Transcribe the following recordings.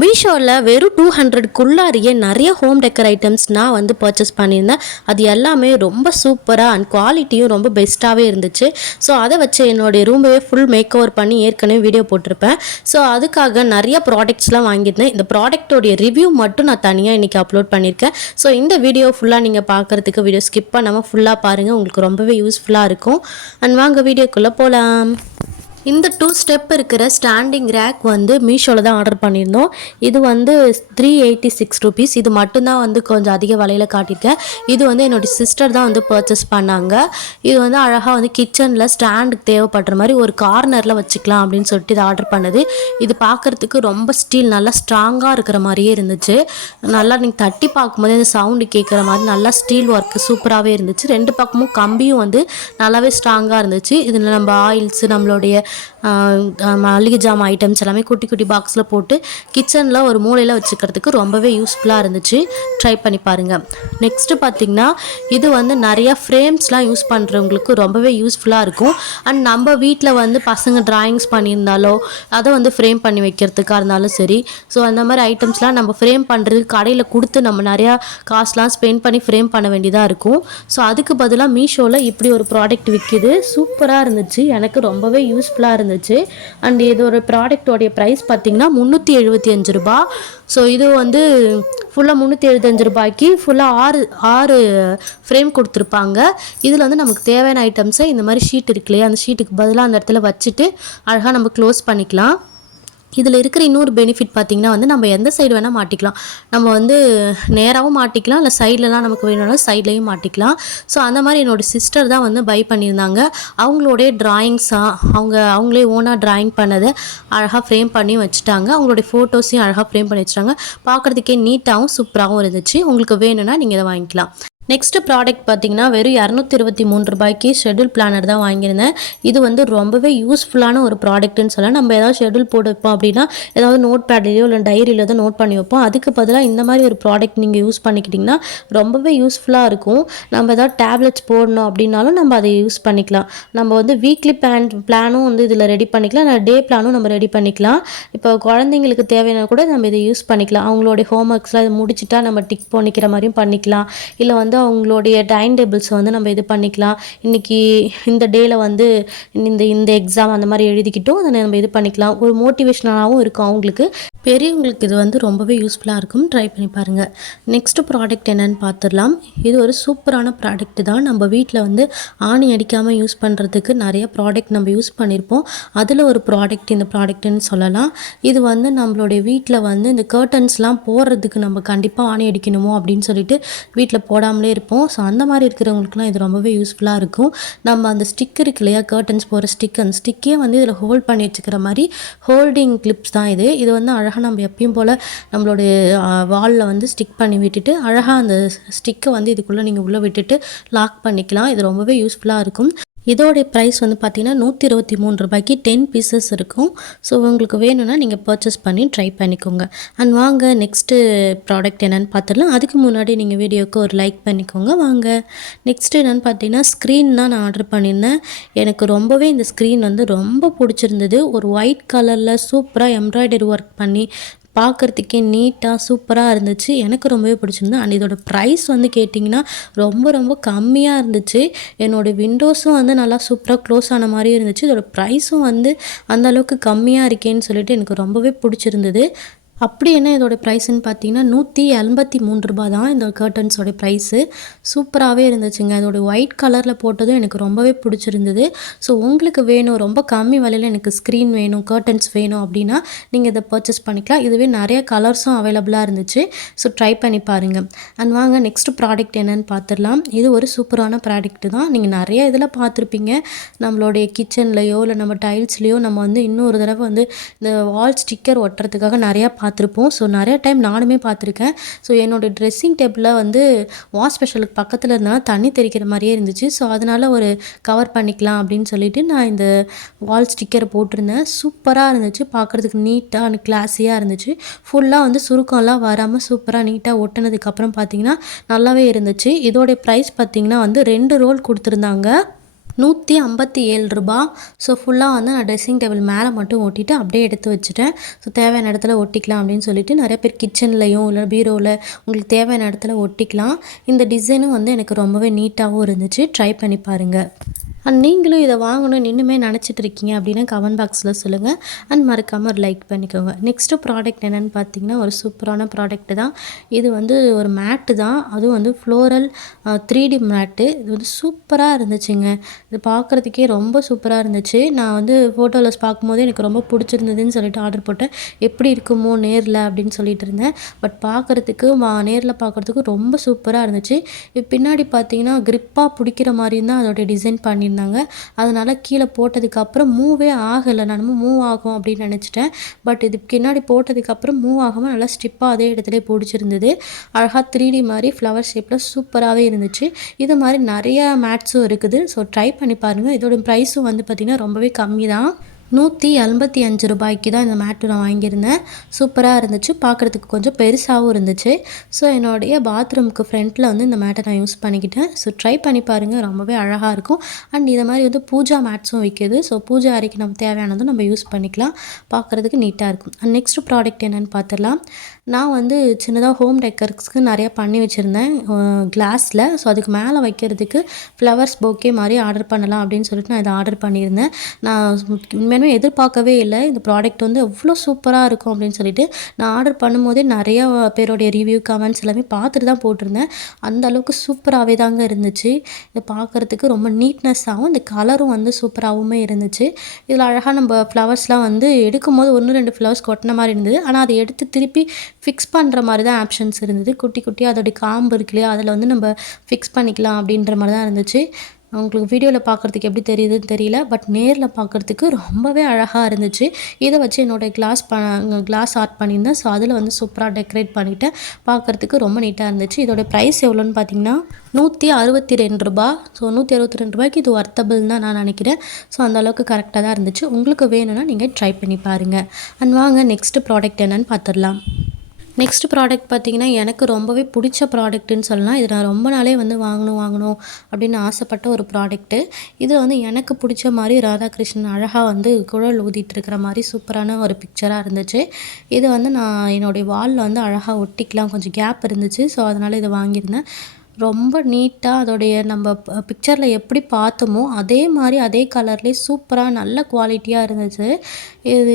மீஷோவில் வெறும் 200க்குள்ளாரியே நிறைய ஹோம் டெக்கர் ஐட்டம்ஸ் நான் வந்து பர்ச்சேஸ் பண்ணியிருந்தேன். அது எல்லாமே ரொம்ப சூப்பராக அண்ட் குவாலிட்டியும் ரொம்ப பெஸ்ட்டாகவே இருந்துச்சு. ஸோ அதை வச்சு என்னுடைய ரூமையே ஃபுல் மேக் ஓவர் பண்ணி ஏற்கனவே வீடியோ போட்டிருப்பேன். ஸோ அதுக்காக நிறைய ப்ராடக்ட்ஸ்லாம் வாங்கியிருந்தேன். இந்த ப்ராடக்டோடைய ரிவ்யூ மட்டும் நான் தனியாக இன்றைக்கி அப்லோட் பண்ணியிருக்கேன். ஸோ இந்த வீடியோ ஃபுல்லாக நீங்கள் பார்க்குறதுக்கு வீடியோ ஸ்கிப் பண்ணாமல் ஃபுல்லாக பாருங்கள், உங்களுக்கு ரொம்பவே யூஸ்ஃபுல்லாக இருக்கும். அண்ட் வாங்க வீடியோக்குள்ளே போகலாம். இந்த 2 ஸ்டெப் இருக்கிற ஸ்டாண்டிங் ரேக் வந்து மீஷோவில் தான் ஆர்டர் பண்ணியிருந்தோம். இது வந்து 386 ருபீஸ். இது மட்டும்தான் வந்து கொஞ்சம் அதிக விலையில் காட்டியிருக்கேன். இது வந்து என்னோடய சிஸ்டர் தான் வந்து பர்ச்சேஸ் பண்ணாங்க. இது வந்து அழகாக வந்து கிச்சனில் ஸ்டாண்டுக்கு தேவைப்படுற மாதிரி ஒரு கார்னரில் வச்சுக்கலாம் அப்படின்னு சொல்லிட்டு இது ஆர்டர் பண்ணது. இது பார்க்குறதுக்கு ரொம்ப ஸ்டீல் நல்லா ஸ்ட்ராங்காக இருக்கிற மாதிரியே இருந்துச்சு. நல்லா நீங்கள் தட்டி பார்க்கும்போது அந்த சவுண்டு கேட்குற மாதிரி நல்லா ஸ்டீல் ஒர்க்கு சூப்பராகவே இருந்துச்சு. 2 பக்கமும் கம்பியும் வந்து நல்லாவே ஸ்ட்ராங்காக இருந்துச்சு. இதில் நம்ம ஆயில்ஸ், நம்மளுடைய மளிகை ஜாமான் ஐட்டம்ஸ் எல்லாமே குட்டி குட்டி பாக்ஸில் போட்டு கிச்சனில் ஒரு மூலையில் வச்சுக்கிறதுக்கு ரொம்பவே யூஸ்ஃபுல்லாக இருந்துச்சு. ட்ரை பண்ணி பாருங்கள். நெக்ஸ்ட்டு பார்த்திங்கன்னா இது வந்து நிறையா ஃப்ரேம்ஸ்லாம் யூஸ் பண்ணுறவங்களுக்கு ரொம்பவே யூஸ்ஃபுல்லாக இருக்கும். அண்ட் நம்ம வீட்டில் வந்து பசங்க ட்ராயிங்ஸ் பண்ணியிருந்தாலோ அதை வந்து ஃப்ரேம் பண்ணி வைக்கிறதுக்காக இருந்தாலும் சரி. ஸோ அந்த மாதிரி ஐட்டம்ஸ்லாம் நம்ம ஃப்ரேம் பண்ணுறதுக்கு கடையில் கொடுத்து நம்ம நிறையா காசுலாம் ஸ்பெண்ட் பண்ணி ஃப்ரேம் பண்ண வேண்டியதாக இருக்கும். ஸோ அதுக்கு பதிலாக மீஷோவில் இப்படி ஒரு ப்ராடக்ட் விற்கிது. சூப்பராக இருந்துச்சு, எனக்கு ரொம்பவே யூஸ்ஃபுல்லாக இருந்துச்சு. அண்ட் இதோட ப்ராடக்டோடைய ப்ரைஸ் பார்த்திங்கன்னா 375 ரூபா. ஸோ இது வந்து ஃபுல்லாக 375 ரூபாய்க்கு ஃபுல்லாக 6 ஃப்ரேம் கொடுத்துருப்பாங்க. இதில் வந்து நமக்கு தேவையான ஐட்டம்ஸை இந்த மாதிரி ஷீட் இருக்கு இல்லையா, அந்த ஷீட்டுக்கு பதிலாக அந்த இடத்துல வச்சுட்டு அழகாக நம்ம க்ளோஸ் பண்ணிக்கலாம். இதில் இருக்கிற இன்னொரு பெனிஃபிட் பார்த்திங்கன்னா வந்து நம்ம எந்த சைடு வேணால் மாட்டிக்கலாம். நம்ம வந்து நேராகவும் மாட்டிக்கலாம், இல்லை சைட்லலாம் நமக்கு வேணும்னா சைட்லேயும் மாட்டிக்கலாம். ஸோ அந்த மாதிரி என்னோடய சிஸ்டர் தான் வந்து பை பண்ணியிருந்தாங்க. அவங்களுடைய ட்ராயிங்ஸாக அவங்களே ஓனாக ட்ராயிங் பண்ணதை அழகாக ஃப்ரேம் பண்ணி வச்சுட்டாங்க. அவங்களுடைய ஃபோட்டோஸையும் அழகாக ஃப்ரேம் பண்ணி வச்சுட்டாங்க. பார்க்குறதுக்கே நீட்டாகவும் சூப்பராகவும் இருந்துச்சு. உங்களுக்கு வேணும்னா நீங்கள் இதை வாங்கிக்கலாம். நெக்ஸ்ட்டு ப்ராடக்ட் பார்த்திங்கன்னா வெறும் 223 ரூபாய்க்கு ஷெட்யூல் பிளானர் தான் வாங்கியிருந்தேன். இது வந்து ரொம்பவே யூஸ்ஃபுல்லான ஒரு ப்ராடக்ட்னு சொல்லலாம். நம்ம ஏதாவது ஷெட்யூல் போட்டு வைப்போம் அப்படின்னா ஏதாவது நோட் பேட்லேயோ இல்லை டைரியிலோ தான் நோட் பண்ணி வைப்போம். அதுக்கு பதிலாக இந்த மாதிரி ஒரு ப்ராடக்ட் நீங்கள் யூஸ் பண்ணிக்கிட்டிங்கன்னா ரொம்பவே யூஸ்ஃபுல்லாக இருக்கும். நம்ம ஏதாவது டேப்லெட்ஸ் போடணும் அப்படின்னாலும் நம்ம அதை யூஸ் பண்ணிக்கலாம். நம்ம வந்து வீக்லி பிளானும் வந்து இதில் ரெடி பண்ணிக்கலாம், இல்லை டே பிளானும் நம்ம ரெடி பண்ணிக்கலாம். இப்போ குழந்தைங்களுக்கு தேவையான கூட நம்ம இதை யூஸ் பண்ணிக்கலாம். அவங்களுடைய ஹோம் ஒர்க்ஸ்லாம் இதை முடிச்சுட்டா நம்ம டிக் பண்ணிக்கிற மாதிரியும் பண்ணிக்கலாம். இல்லை வந்து அவங்களுடைய டைம் டேபிள்ஸை வந்து நம்ம இது பண்ணிக்கலாம். இன்றைக்கி இந்த டேயில் வந்து இந்த எக்ஸாம் அந்த மாதிரி எழுதிக்கிட்டும் அதை நம்ம இது பண்ணிக்கலாம். ஒரு மோட்டிவேஷனலாகவும் இருக்கும் அவங்களுக்கு. பெரியவங்களுக்கு இது வந்து ரொம்பவே யூஸ்ஃபுல்லாக இருக்கும். ட்ரை பண்ணி பாருங்கள். நெக்ஸ்ட்டு ப்ராடக்ட் என்னென்னு பார்த்துடலாம். இது ஒரு சூப்பரான ப்ராடக்ட் தான். நம்ம வீட்டில் வந்து ஆணி அடிக்காமல் யூஸ் பண்ணுறதுக்கு நிறைய ப்ராடக்ட் நம்ம யூஸ் பண்ணியிருப்போம். அதில் ஒரு ப்ராடக்ட் இந்த ப்ராடக்ட்டுன்னு சொல்லலாம். இது வந்து நம்மளுடைய வீட்டில் வந்து இந்த கர்டன்ஸ்லாம் போடுறதுக்கு நம்ம கண்டிப்பாக ஆணி அடிக்கணுமோ அப்படின்னு சொல்லிட்டு வீட்டில் போடாமலே இருப்போம். ஸோ அந்த மாதிரி இருக்கிறவங்களுக்குலாம் இது ரொம்பவே யூஸ்ஃபுல்லாக இருக்கும். நம்ம அந்த ஸ்டிக் இருக்கு இல்லையா, கர்டன்ஸ் போகிற ஸ்டிக், அந்த ஸ்டிக்கே வந்து இதில் ஹோல்ட் பண்ணி வச்சுக்கிற மாதிரி ஹோல்டிங் கிளிப்ஸ் தான் இது. இது வந்து அழகாக நம்ம எப்பயும் போல் நம்மளுடைய வாலில் வந்து ஸ்டிக் பண்ணி விட்டுட்டு அழகாக அந்த ஸ்டிக்கை வந்து இதுக்குள்ளே நீங்கள் உள்ளே விட்டுட்டு லாக் பண்ணிக்கலாம். இது ரொம்பவே யூஸ்ஃபுல்லாக இருக்கும். இதோடைய ப்ரைஸ் வந்து பார்த்திங்கன்னா 123 ரூபாய்க்கு 10 பீசஸ் இருக்கும். ஸோ உங்களுக்கு வேணும்னா நீங்கள் பர்ச்சேஸ் பண்ணி ட்ரை பண்ணிக்கோங்க. அண்ட் வாங்க நெக்ஸ்ட்டு ப்ராடக்ட் என்னென்னு பார்த்துடலாம். அதுக்கு முன்னாடி நீங்கள் வீடியோவுக்கு ஒரு லைக் பண்ணிக்கோங்க. வாங்க நெக்ஸ்ட்டு என்னென்னு பார்த்தீங்கன்னா ஸ்க்ரீன் தான் நான் ஆர்டர் பண்ணியிருந்தேன். எனக்கு ரொம்பவே இந்த ஸ்க்ரீன் வந்து ரொம்ப பிடிச்சிருந்தது. ஒரு ஒயிட் கலரில் சூப்பராக எம்ப்ராய்டரி ஒர்க் பண்ணி பார்க்குறதுக்கே நீட்டாக சூப்பராக இருந்துச்சு. எனக்கு ரொம்பவே பிடிச்சிருந்தது. அண்ட் இதோட ப்ரைஸ் வந்து கேட்டிங்கன்னா ரொம்ப ரொம்ப கம்மியாக இருந்துச்சு. என்னோடய விண்டோஸும் வந்து நல்லா சூப்பராக க்ளோஸ் ஆன மாதிரியும் இருந்துச்சு. இதோட ப்ரைஸும் வந்து அந்தளவுக்கு கம்மியாக இருக்கேன்னு சொல்லிட்டு எனக்கு ரொம்பவே பிடிச்சிருந்தது. அப்படி என்ன இதோட ப்ரைஸ்ன்னு பார்த்தீங்கன்னா 183 ரூபா தான் இந்த கர்டன்ஸோட ப்ரைஸு. சூப்பராகவே இருந்துச்சுங்க. அதோட ஒயிட் கலரில் போட்டதும் எனக்கு ரொம்பவே பிடிச்சிருந்தது. ஸோ உங்களுக்கு வேணும், ரொம்ப கம்மி விலையில் எனக்கு ஸ்க்ரீன் வேணும், கர்டன்ஸ் வேணும் அப்படின்னா நீங்கள் இதை பர்ச்சேஸ் பண்ணிக்கலாம். இதுவே நிறைய கலர்ஸும் அவைலபிளாக இருந்துச்சு. ஸோ ட்ரை பண்ணி பாருங்கள். அண்ட் வாங்க நெக்ஸ்ட் ப்ராடக்ட் என்னென்னு பார்த்துடலாம். இது ஒரு சூப்பரான ப்ராடக்ட் தான். நீங்கள் நிறைய இதில் பார்த்துருப்பீங்க. நம்மளுடைய கிச்சன்லேயோ இல்லை நம்ம டைல்ஸ்லேயோ நம்ம வந்து இன்னொரு தடவை வந்து இந்த வால் ஸ்டிக்கர் ஒட்டுறதுக்காக நிறையா பார்த்துருப்போம். ஸோ நிறைய டைம் நானுமே பார்த்துருக்கேன். ஸோ என்னோடய ட்ரெஸ்ஸிங் டேபிளில் வந்து வாஷ் ஸ்பெஷலுக்கு பக்கத்தில் இருந்தாலும் தண்ணி தெளிக்கிற மாதிரியே இருந்துச்சு. ஸோ அதனால் ஒரு கவர் பண்ணிக்கலாம் அப்படின்னு சொல்லிட்டு நான் இந்த வால் ஸ்டிக்கரை போட்டிருந்தேன். சூப்பராக இருந்துச்சு, பார்க்குறதுக்கு நீட்டாக அண்ட் கிளாஸியாக இருந்துச்சு. ஃபுல்லாக வந்து சுருக்கம்லாம் வராமல் சூப்பராக நீட்டாக ஒட்டினதுக்கப்புறம் பார்த்திங்கன்னா நல்லாவே இருந்துச்சு. இதோடைய ப்ரைஸ் பார்த்திங்கன்னா வந்து 2 ரோல் கொடுத்துருந்தாங்க. ₹157. ஸோ ஃபுல்லாக வந்து நான் ட்ரெஸ்ஸிங் டேபிள் மேலே மட்டும் ஒட்டிட்டு அப்படியே எடுத்து வச்சுட்டேன். ஸோ தேவையான இடத்துல ஒட்டிக்கலாம் அப்படின்னு சொல்லிட்டு நிறைய பேர் கிச்சன்லையும் இல்லை பீரோவில் உங்களுக்கு தேவையான இடத்துல ஒட்டிக்கலாம். இந்த டிசைனும் வந்து எனக்கு ரொம்பவே நீட்டாகவும் இருந்துச்சு. ட்ரை பண்ணி பாருங்கள். அண்ட் நீங்களும் இதை வாங்கணும்னு இன்னுமே நினச்சிட்டு இருக்கீங்க அப்படின்னா கமெண்ட் பாக்ஸில் சொல்லுங்கள். அண்ட் மறக்காமல் ஒரு லைக் பண்ணிக்கோங்க. நெக்ஸ்ட்டு ப்ராடக்ட் என்னென்னு பார்த்தீங்கன்னா ஒரு சூப்பரான ப்ராடக்ட்டு தான். இது வந்து ஒரு மேட்டு தான். அதுவும் வந்து ஃப்ளோரல் 3D மேட்டு. இது வந்து சூப்பராக இருந்துச்சுங்க. இது பார்க்குறதுக்கே ரொம்ப சூப்பராக இருந்துச்சு. நான் வந்து ஃபோட்டோவில் பார்க்கும்போது எனக்கு ரொம்ப பிடிச்சிருந்ததுன்னு சொல்லிட்டு ஆர்டர் போட்டேன். எப்படி இருக்குமோ நேரில் அப்படின்னு சொல்லிட்டு இருந்தேன். பட் பார்க்குறதுக்கு நேரில் பார்க்குறதுக்கு ரொம்ப சூப்பராக இருந்துச்சு. இது பின்னாடி பார்த்தீங்கன்னா க்ரிப்பாக பிடிக்கிற மாதிரியும் தான் அதோடைய டிசைன் பண்ணியிருந்தாங்க. அதனால் கீழே போட்டதுக்கப்புறம் மூவே ஆகலை. நான் மூவ் ஆகும் அப்படின்னு நினச்சிட்டேன். பட் இது பின்னாடி போட்டதுக்கப்புறம் மூவ் ஆகாமல் நல்லா ஸ்டிப்பாக அதே இடத்துல பிடிச்சிருந்தது. அழகாக 3D மாதிரி ஃப்ளவர் ஷேப்பில் சூப்பராகவே இருந்துச்சு. இது மாதிரி நிறையா மேட்ஸும் இருக்குது. ஸோ ட்ரை பண்ணி பாருங்கள். இதோட ப்ரைஸும் வந்து பார்த்திங்கன்னா ரொம்பவே கம்மி தான். ₹185 தான் இந்த மேட்டு நான் வாங்கியிருந்தேன். சூப்பராக இருந்துச்சு. பார்க்குறதுக்கு கொஞ்சம் பெருசாகவும் இருந்துச்சு. ஸோ என்னுடைய பாத்ரூமுக்கு ஃப்ரண்ட்டில் வந்து இந்த மேட்டை நான் யூஸ் பண்ணிக்கிட்டேன். ஸோ ட்ரை பண்ணி பாருங்கள். ரொம்பவே அழகாக இருக்கும். அண்ட் இதை மாதிரி வந்து பூஜா மேட்ஸும் விற்கிது. ஸோ பூஜா அறைக்கு நம்ம தேவையானதும் நம்ம யூஸ் பண்ணிக்கலாம். பார்க்குறதுக்கு நீட்டாக இருக்கும். அண்ட் நெக்ஸ்ட் ப்ராடக்ட் என்னென்னு பார்த்துடலாம். நான் வந்து சின்னதாக ஹோம் டெக்கர்ஸ்க்கு நிறையா பண்ணி வச்சுருந்தேன் கிளாஸில். ஸோ அதுக்கு மேலே வைக்கிறதுக்கு ஃப்ளவர்ஸ் பொக்கே மாதிரி ஆர்டர் பண்ணலாம் அப்படின்னு சொல்லிட்டு நான் இதை ஆர்டர் பண்ணியிருந்தேன். நான் உண்மையுமே எதிர்பார்க்கவே இல்லை இந்த ப்ராடக்ட் வந்து அவ்வளோ சூப்பராக இருக்கும் அப்படின்னு சொல்லிட்டு. நான் ஆர்டர் பண்ணும்போதே நிறையா பேருடைய ரிவ்யூ கமெண்ட்ஸ் எல்லாமே பார்த்துட்டு தான் போட்டிருந்தேன். அந்த அளவுக்கு சூப்பராகவே தாங்க இருந்துச்சு. இதை பார்க்குறதுக்கு ரொம்ப நீட்னஸாகவும் இந்த கலரும் வந்து சூப்பராகவுமே இருந்துச்சு. இதில் அழகாக நம்ம ஃப்ளவர்ஸ்லாம் வந்து எடுக்கும்போது 1-2 ஃப்ளவர்ஸ் கொட்டின மாதிரி இருந்தது. ஆனால் அதை எடுத்து திருப்பி ஃபிக்ஸ் பண்ணுற மாதிரி தான் ஆப்ஷன்ஸ் இருந்தது. குட்டி குட்டியாக அதோடைய காம்பு இருக்கு இல்லையா, அதில் வந்து நம்ம ஃபிக்ஸ் பண்ணிக்கலாம் அப்படின்ற மாதிரி தான் இருந்துச்சு. உங்களுக்கு வீடியோவில் பார்க்குறதுக்கு எப்படி தெரியுதுன்னு தெரியல. பட் நேரில் பார்க்குறதுக்கு ரொம்பவே அழகாக இருந்துச்சு. இதை வச்சு என்னோடய கிளாஸ் ஆர்ட் பண்ணியிருந்தேன். ஸோ அதில் வந்து சூப்பராக டெக்கரேட் பண்ணிவிட்டேன். பார்க்குறதுக்கு ரொம்ப நீட்டாக இருந்துச்சு. இதோட ப்ரைஸ் எவ்வளோன்னு பார்த்தீங்கன்னா ₹162. ஸோ ₹162 இது வர்த்தபிள் தான் நான் நினைக்கிறேன். ஸோ அந்தளவுக்கு கரெக்டாக தான் இருந்துச்சு. உங்களுக்கு வேணும்னா நீங்கள் ட்ரை பண்ணி பாருங்கள். அண்ட் வாங்க நெக்ஸ்ட் ப்ராடக்ட் என்னென்னு பார்த்துடலாம். நெக்ஸ்ட் ப்ராடக்ட் பார்த்திங்கன்னா எனக்கு ரொம்பவே பிடிச்ச ப்ராடக்ட்டுன்னு சொல்லலாம். இது நான் ரொம்ப நாளே வந்து வாங்கணும் அப்படின்னு ஆசைப்பட்ட ஒரு ப்ராடக்ட்டு. இது வந்து எனக்கு பிடிச்ச மாதிரி ராதாகிருஷ்ணன் அழகாக வந்து குழல் ஊதிட்டு இருக்கிற மாதிரி சூப்பரான ஒரு பிக்சராக இருந்துச்சு. இது வந்து நான் என்னுடைய வாலில் வந்து அழகாக ஒட்டிக்கலாம். கொஞ்சம் கேப் இருந்துச்சு. ஸோ அதனால் இதை வாங்கியிருந்தேன். ரொம்ப நீட்டாக அதோடைய நம்ம பிக்சரில் எப்படி பார்த்தோமோ அதே மாதிரி அதே கலர்லேயே சூப்பராக நல்ல குவாலிட்டியாக இருந்துச்சு. இது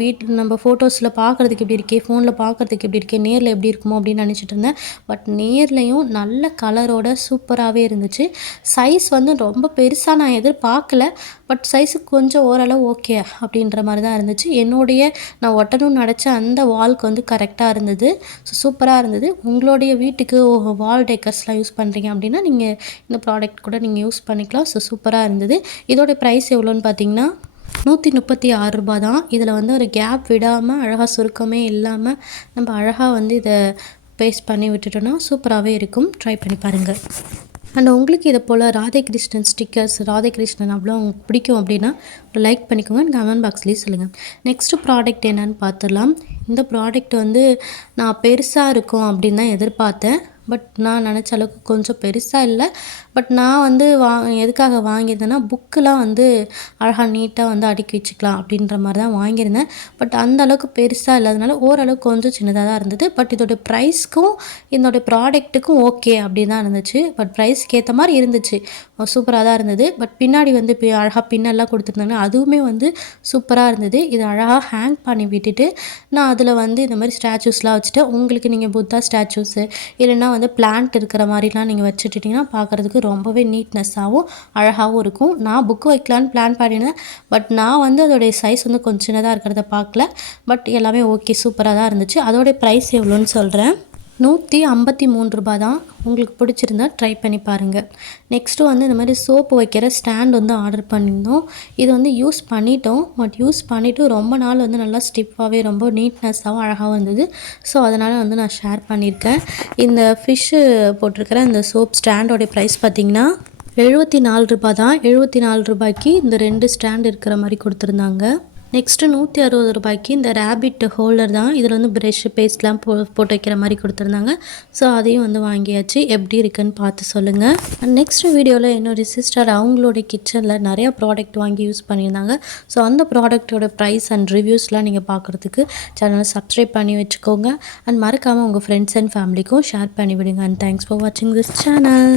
வீட்டில் நம்ம ஃபோட்டோஸில் பார்க்குறதுக்கு எப்படி இருக்கே, ஃபோனில் பார்க்குறதுக்கு எப்படி இருக்கே, நேரில் எப்படி இருக்குமோ அப்படின்னு நினச்சிட்டு இருந்தேன். பட் நேர்லேயும் நல்ல கலரோட சூப்பராகவே இருந்துச்சு. சைஸ் வந்து ரொம்ப பெருசாக நான் எதிர்பார்க்கல. பட் சைஸு கொஞ்சம் ஓரளவு ஓகே அப்படின்ற மாதிரி தான் இருந்துச்சு. நான் ஒட்டணும்னு நினச்ச அந்த வால்க்கு வந்து கரெக்டாக இருந்தது. ஸோ சூப்பராக இருந்தது. உங்களுடைய வீட்டுக்கு வால் டெக்கர்ஸ்லாம் யூஸ் பண்ணுறீங்க அப்படின்னா நீங்கள் இந்த ப்ராடக்ட் கூட நீங்கள் யூஸ் பண்ணிக்கலாம். ஸோ சூப்பராக இருந்தது. இதோடைய ப்ரைஸ் எவ்வளோன்னு பார்த்தீங்கன்னா ₹136 தான். இதில் வந்து ஒரு கேப் விடாமல் அழகாக சுருக்கமே இல்லாமல் நம்ம அழகாக வந்து இதை பேஸ்ட் பண்ணி விட்டுட்டோன்னா சூப்பராகவே இருக்கும். ட்ரை பண்ணி பாருங்கள். அண்ட் உங்களுக்கு இதை போல் ராதாகிருஷ்ணன் ஸ்டிக்கர்ஸ், ராதாகிருஷ்ணன் அவ்வளோ உங்களுக்கு பிடிக்கும் அப்படின்னா ஒரு லைக் பண்ணிக்கோங்க. கமெண்ட் பாக்ஸ்லேயும் சொல்லுங்கள். நெக்ஸ்ட்டு ப்ராடக்ட் என்னென்னு பார்த்துடலாம். இந்த ப்ராடக்ட் வந்து நான் பெருசாக இருக்கும் அப்படின்னு தான் எதிர்பார்த்தேன். பட் நான் நினச்ச அளவுக்கு கொஞ்சம் பெருசாக இல்லை. பட் நான் வந்து எதுக்காக வாங்கியிருந்தேன்னா புக்கெலாம் வந்து அழகாக நீட்டாக வந்து அடுக்கி வச்சுக்கலாம் அப்படின்ற மாதிரி தான் வாங்கியிருந்தேன். பட் அந்த அளவுக்கு பெருசாக இல்லாதனால ஓரளவுக்கு கொஞ்சம் சின்னதாக தான் இருந்தது. பட் இதோடைய ப்ரைஸ்க்கும் இதோடைய ப்ராடக்ட்டுக்கும் ஓகே அப்படி தான் இருந்துச்சு. பட் ப்ரைஸ்க்கு ஏற்ற மாதிரி இருந்துச்சு. சூப்பராக தான் இருந்தது. பட் பின்னாடி வந்து அழகாக பின்னெல்லாம் கொடுத்துருந்தாங்க. அதுவுமே வந்து சூப்பராக இருந்தது. இதை அழகாக ஹேங் பண்ணி விட்டுட்டு நான் அதில் வந்து இந்த மாதிரி ஸ்டாச்சூஸ்லாம் வச்சுட்டு உங்களுக்கு நீங்கள் புத்தா ஸ்டாச்சூஸு இல்லைன்னா வந்து பிளான்ட் இருக்கிற மாதிரிலாம் நீங்கள் வச்சுட்டிங்கன்னா பார்க்குறதுக்கு ரொம்பவே நீட்னஸாகவும் அழகாகவும் இருக்கும். நான் புக்கு வைக்கலான்னு பிளான் பண்ணியிருந்தேன். பட் நான் வந்து அதோடைய சைஸ் வந்து கொஞ்சம் சின்னதாக இருக்கிறத பார்க்கல. பட் எல்லாமே ஓகே சூப்பராக தான் இருந்துச்சு. அதோடைய ப்ரைஸ் எவ்வளோன்னு சொல்கிறேன். ₹153 தான். உங்களுக்கு பிடிச்சிருந்தா ட்ரை பண்ணி பாருங்கள். நெக்ஸ்ட்டு வந்து இந்த மாதிரி சோப்பு வைக்கிற ஸ்டாண்ட் வந்து ஆர்டர் பண்ணியிருந்தோம். இது வந்து யூஸ் பண்ணிட்டோம். பட் யூஸ் பண்ணிவிட்டு ரொம்ப நாள் வந்து நல்லா ஸ்டிஃபாகவே ரொம்ப நீட்னஸாகவும் அழகாகவும் இருந்தது. ஸோ அதனால் வந்து நான் ஷேர் பண்ணியிருக்கேன். இந்த ஃபிஷ்ஷு போட்டிருக்கிற இந்த சோப் ஸ்டாண்டோடைய ப்ரைஸ் பார்த்திங்கன்னா ₹74 தான். ₹74க்கு இந்த 2 ஸ்டாண்ட் இருக்கிற மாதிரி கொடுத்துருந்தாங்க. நெக்ஸ்ட்டு 160 ரூபாய்க்கு இந்த ரேபிட் ஹோல்டர் தான். இதில் வந்து ப்ரெஷ்ஷு பேஸ்ட்லாம் போட்டு வைக்கிற மாதிரி கொடுத்துருந்தாங்க. ஸோ அதையும் வந்து வாங்கியாச்சு. எப்படி இருக்குன்னு பார்த்து சொல்லுங்கள். அண்ட் நெக்ஸ்ட் வீடியோவில் என்னுடைய சிஸ்டர் அவங்களோட கிச்சனில் நிறையா ப்ராடக்ட் வாங்கி யூஸ் பண்ணியிருந்தாங்க. ஸோ அந்த ப்ராடக்ட்டோட ப்ரைஸ் அண்ட் ரிவ்யூஸ்லாம் நீங்கள் பார்க்குறதுக்கு சேனலை சப்ஸ்கிரைப் பண்ணி வச்சுக்கோங்க. அண்ட் மறக்காமல் உங்கள் ஃப்ரெண்ட்ஸ் அண்ட் ஃபேமிலிக்கும் ஷேர் பண்ணி விடுங்க. அண்ட் தேங்க்ஸ் ஃபார் வாட்சிங் திஸ் சேனல்.